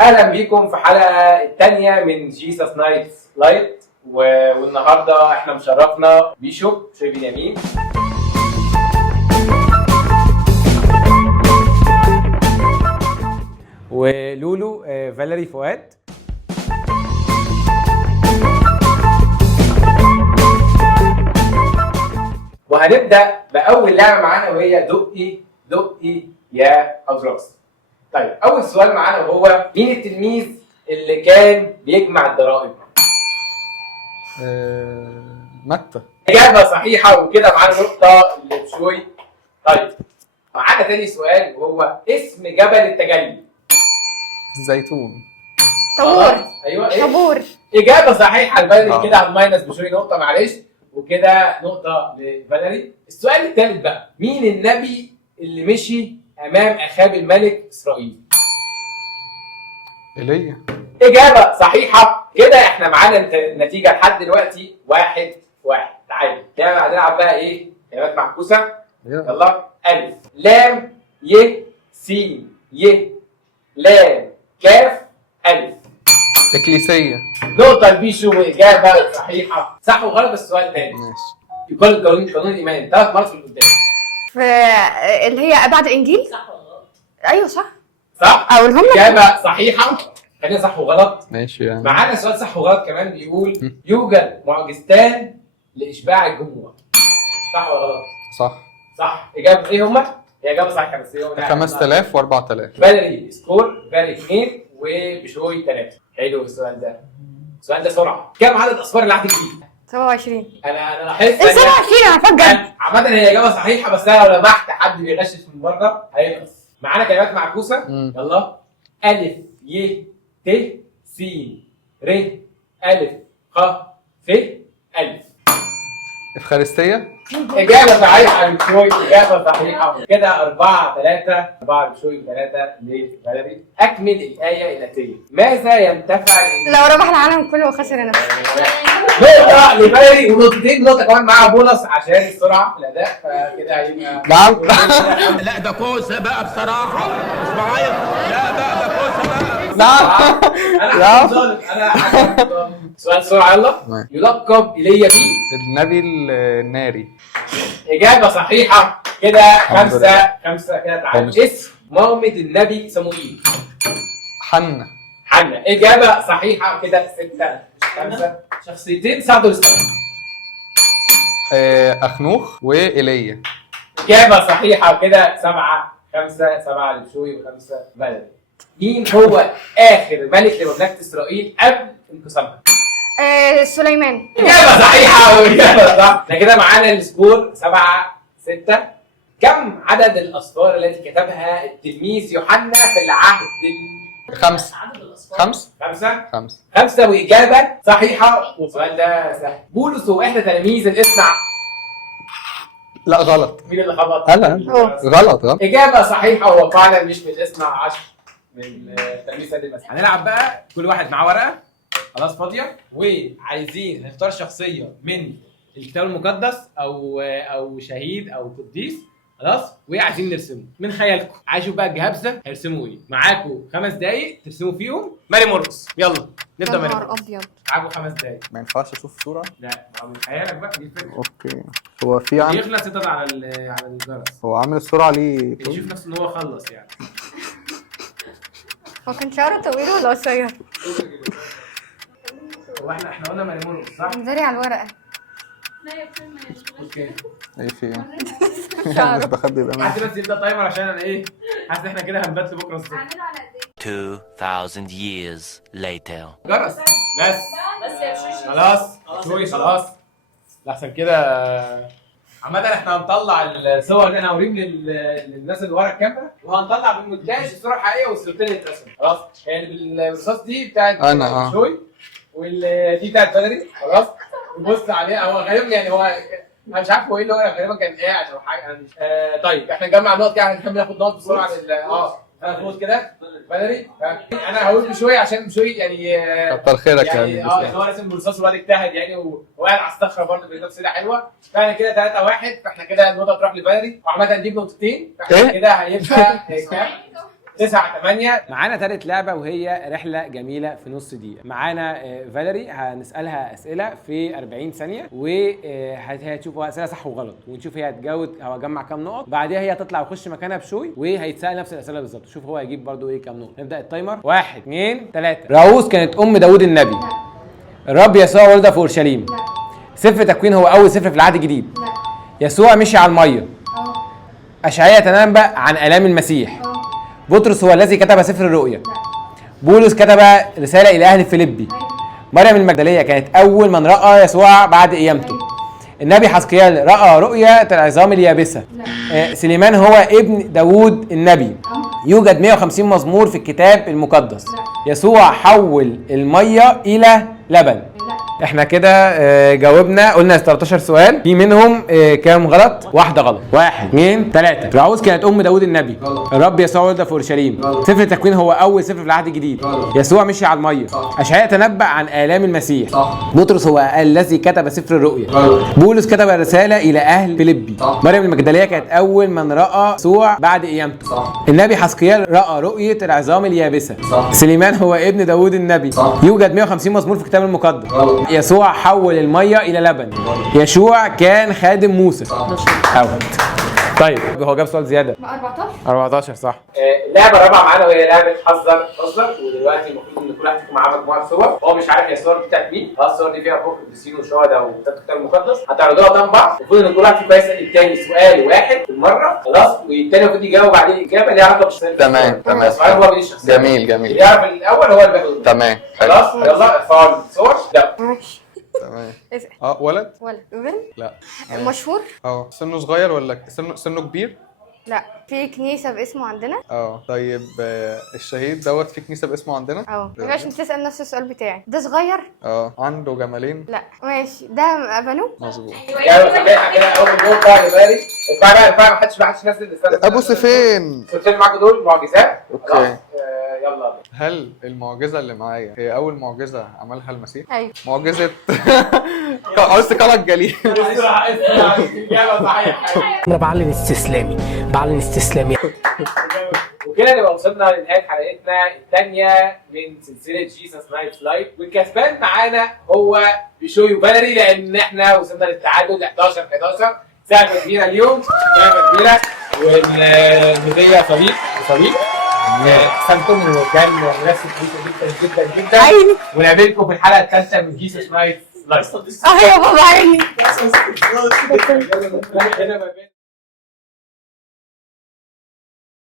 اهلا بيكم في حلقه الثانيه من جيسس نايتس لايت والنهارده احنا مشرفنا بيشو بنيامين ولولو فاليري فؤاد. وهنبدا باول لعبه معانا وهي دقي دقي يا ادراس. طيب اول سؤال معانا وهو مين التلميذ اللي كان بيجمع الضرائب؟ متى. اجابه صحيحه وكده معانا نقطه لبشوي. طيب معانا تاني سؤال وهو اسم جبل التجلي. الزيتون. طابور. ايوه ايه؟ طابور. اجابه صحيحه لفاليري كده على الماينس بشوي نقطه معلش وكده نقطه لفاليري. السؤال الثالث بقى مين النبي اللي مشي امام اخاب الملك اسرائيل؟ ايليا. اجابه صحيحه كده احنا معانا النتيجه لحد دلوقتي 1-1. تعالى هنلعب بقى ايه؟ كلمات معكوسه. يلا الف لام ي س ي لام كاف الف. اكليسيه. نقطه لبيشو واجابه صحيحه. صح وغلط السؤال تاني. ماشي. يقال قانون الايمان 3 مرات في قدام. في اللي هي بعد الانجيل. صح ولا غلط؟ ايوه صح. صح؟ اقولهم لك. اجابه صحيحه. خلينا صح وغلط. ماشي يعني. معانا سؤال صح وغلط كمان بيقول يوجد معجزتان لاشباع الجموع. صح ولا غلط؟ صح. صح. اجابه ايه هما؟ هي اجابه صحيحه بس هي 5000 و4000. فاليري سكور فاليري 2 وبشوي 3. حلو السؤال ده. السؤال ده سرعه. كم عدد اصفار العهد الجديد؟ 27. انا لاحظت ايه 27 انا فجأة. عامة هي اجابه صحيحه بس انا لو لمحت حد بيغشش من بره هينقص. معانا كلمات معكوسه. يلا الف ي ت س ر الف خ ف الف. افخارستيه. اجابه صحيحه لبشوي اجابه صحيحه كده 4-3. 4 لبشوي و3 لفاليري. اكمل الايه الاتيه. ماذا ينتفع لو ربح العالم كله وخسر نفسه. نقطة لفاليري ونقطتين نقطة كمان معاها بونص عشان السرعة في الأداء فكده هيبقى نعم. لا ده كوسه بقى بصراحه مش معايا. لا بقى ده كوسه بقى. نعم. أنا حكم ظالم أنا حكم ظالم. سؤال سرعة يلا. يلقب إيليا بيه النبي الناري. إجابة صحيحة كده 5-5 كده تعادل. خمسة. اسم مامة النبي صموئيل. حنة. حنة. إجابة صحيحة كده 6-5. شخصيتين ساعدوا للسلام. اخنوخ وايليا. إجابة صحيحة كده 7-5. 7 لبشوي و5 بلدي. مين هو آخر ملك لمملكة إسرائيل قبل انقسامها؟ سليمان. إجابة صحيحة وإجابة صح. احنا كده معانا السكور 7-6. كم عدد الأسفار التي كتبها التلميذ يوحنا في العهد 5. عدد الاصفار 5. 5 5. وإجابة صحيحة والسؤال ده سهل. بولس هو إحدى تلاميذ الإثنى. لا غلط. مين اللي خبط؟ غلط غلط. إجابة صحيحة هو فعلا مش من الإثنى عشر من تلميذ سيد المسيح. هنلعب بقى كل واحد معاه ورقة خلاص فاضية وعايزين نختار شخصية من الكتاب المقدس أو شهيد أو قديس خلاص وعايزين نرسمه من خيالكم. عايز اشوف بقى الجهابزه هيرسموا ايه. معاكم 5 دقايق ترسموا فيهم ماري مرقس. يلا نبدا ماري نهار مرقس. ابيض. معاكم 5 دقايق. ما ينفعش اشوف صورة. لا من خيالك بقى دي الفكره. اوكي. هو في عن... يخلص تضغط على الجرس. هو عامل الصورة عليه. يشوف نفسه ان هو خلص يعني. هو كان شعره طويل ولا قصير؟ هو احنا قلنا ماري مرقس صح؟ انزلي على الورقة. اوكي. ايه في ايه؟ شعره. مش بخبي بأمان. حد بس يبدا تايمر عشان انا ايه حاسس ان احنا كده هنبات لبكره الصبح. 2000 years later. جرس بس بس يا شوشي خلاص شوي خلاص. لحسن كده عامة احنا هنطلع الصور دي انا هوريهم للناس اللي ورا الكاميرا وهنطلع بالمونتاج الصورة الحقيقية والصورتين اللي اترسموا خلاص. يعني بالرصاص دي بتاعت أنا شوي ودي بتاعت فاليري خلاص. نبص عليها هو غالبا يعني هو انا مش عارف هو ايه اللي هو غالبا كان قاعد او حاجه انا مش طيب احنا نجمع النقط كده هنحب ناخد نقط بسرعه انا فوز كده فاليري. انا هقول بشويه عشان بشويه يعني كتر خيرك يعني هو راسم برصاص وبعد اجتهد يعني وقاعد على الصخره برضه بنفس ده حلوه. فاحنا كده 3-1 فاحنا كده النقطه تروح لفاليري وعامه هنجيب نقطتين فاحنا كده هيبقى كام؟ 9 8. معانا ثالث لعبه وهي رحله جميله في نص دقيقه. معانا فاليري هنسالها اسئله في 40 ثانيه وهتشوفوا اسئله صح وغلط ونشوف هي هتجاوب او هتجمع كام نقط. بعدها هي تطلع وتخش مكانها بشوي وهيتسال نفس الاسئله بالظبط. شوف هو هيجيب برده ايه كام نقطه. نبدا التايمر. 1 2 3. راؤوس كانت ام داوود النبي. الرب يسوع ولد في اورشليم. سفر تكوين هو اول سفر في العهد الجديد. يسوع مشي على الميه. اشعياء يتنبأ عن الام المسيح. بطرس هو الذي كتب سفر الرؤيا. بولس كتب رساله الى اهل فيليبي. مريم المجدليه كانت اول من راى يسوع بعد قيامته. النبي حزقيال راى رؤيا العظام اليابسه. سليمان هو ابن داوود النبي. يوجد 150 مزمور في الكتاب المقدس. يسوع حول الميه الى لبن. احنا كده جاوبنا، قلنا 13 سؤال، في منهم كام غلط؟ واحده غلط. 1 2 3. راؤوس كانت ام داوود النبي. الرب يسوع ولد في اورشليم. سفر التكوين هو اول سفر في العهد الجديد. يسوع مشي على الميه. اشعياء يتنبأ عن الام المسيح. بطرس هو الذي كتب سفر الرؤيا. بولس كتب رساله الى اهل فيليبي. مريم المجدليه كانت اول من راى يسوع بعد قيامته. النبي حزقيال راى رؤيه العظام اليابسه. سليمان هو ابن داوود النبي. يوجد 150 مزمور في الكتاب المقدس. يسوع حول الميه الى لبن. يشوع كان خادم موسى. اوت. طيب هو جاب سؤال زياده. 14 صح. اللعبه الرابعه معانا وهي لعبه حذر فصلك. ودلوقتي المفروض ان كل واحد فيكم معاه مجموعه صور، هو مش عارف هي الصور دي بتاعت مين. الصور دي فيها فوق قديسين وشهداء وكتاب الكتاب المقدس. هتعرضوها قدام بعض. المفروض ان كل واحد فيكم يسال الثاني سؤال واحد بالمره، خلاص، والثاني المفروض يجاوب عليه اجابه ليها علاقه بالشخصيه. تمام تمام. السؤال هو بين الشخصيه. جميل جميل. اللي يعرف الاول هو اللي بياخد. تمام. خلاص يلا ارفعوا الصور. لا ماشي. تمام. اسال. ولد؟ ولا بنت؟ لا. مشهور؟ سنه صغير ولا سنه كبير؟ لا. في كنيسه باسمه عندنا؟ طيب الشهيد دوت في كنيسه باسمه عندنا؟ ما ينفعش انت تسال نفس السؤال بتاعي. ده صغير؟ عنده جمالين؟ لا. ماشي. ده ابانو؟ مظبوط. يعني خلينا كده اول نقطه يا باري. ارفع ما حدش نزل. ابو سيفين. الصورتين معاكم دول معجزات. اوكي. يلا. هل المعجزه اللي معايا هي اول معجزه عملها المسيح؟ ايوه. معجزه قصدي قلق الجليل. اجابه صحيحه. انا بعلن استسلامي. وكده نبقى وصلنا لنهايه حلقتنا الثانيه من سلسله جيسس نايت لايف، والكسبان معانا هو بشوي وفاليري، لان احنا وصلنا للتعادل 11 ساعه كبيره اليوم، ساعه كبيره، والهديه صليب احسنتم وكان مناسب جدا جدا جدا. ونقابلكم في الحلقه الثالثه من جيسس نايت لايف. يا بابا عيني.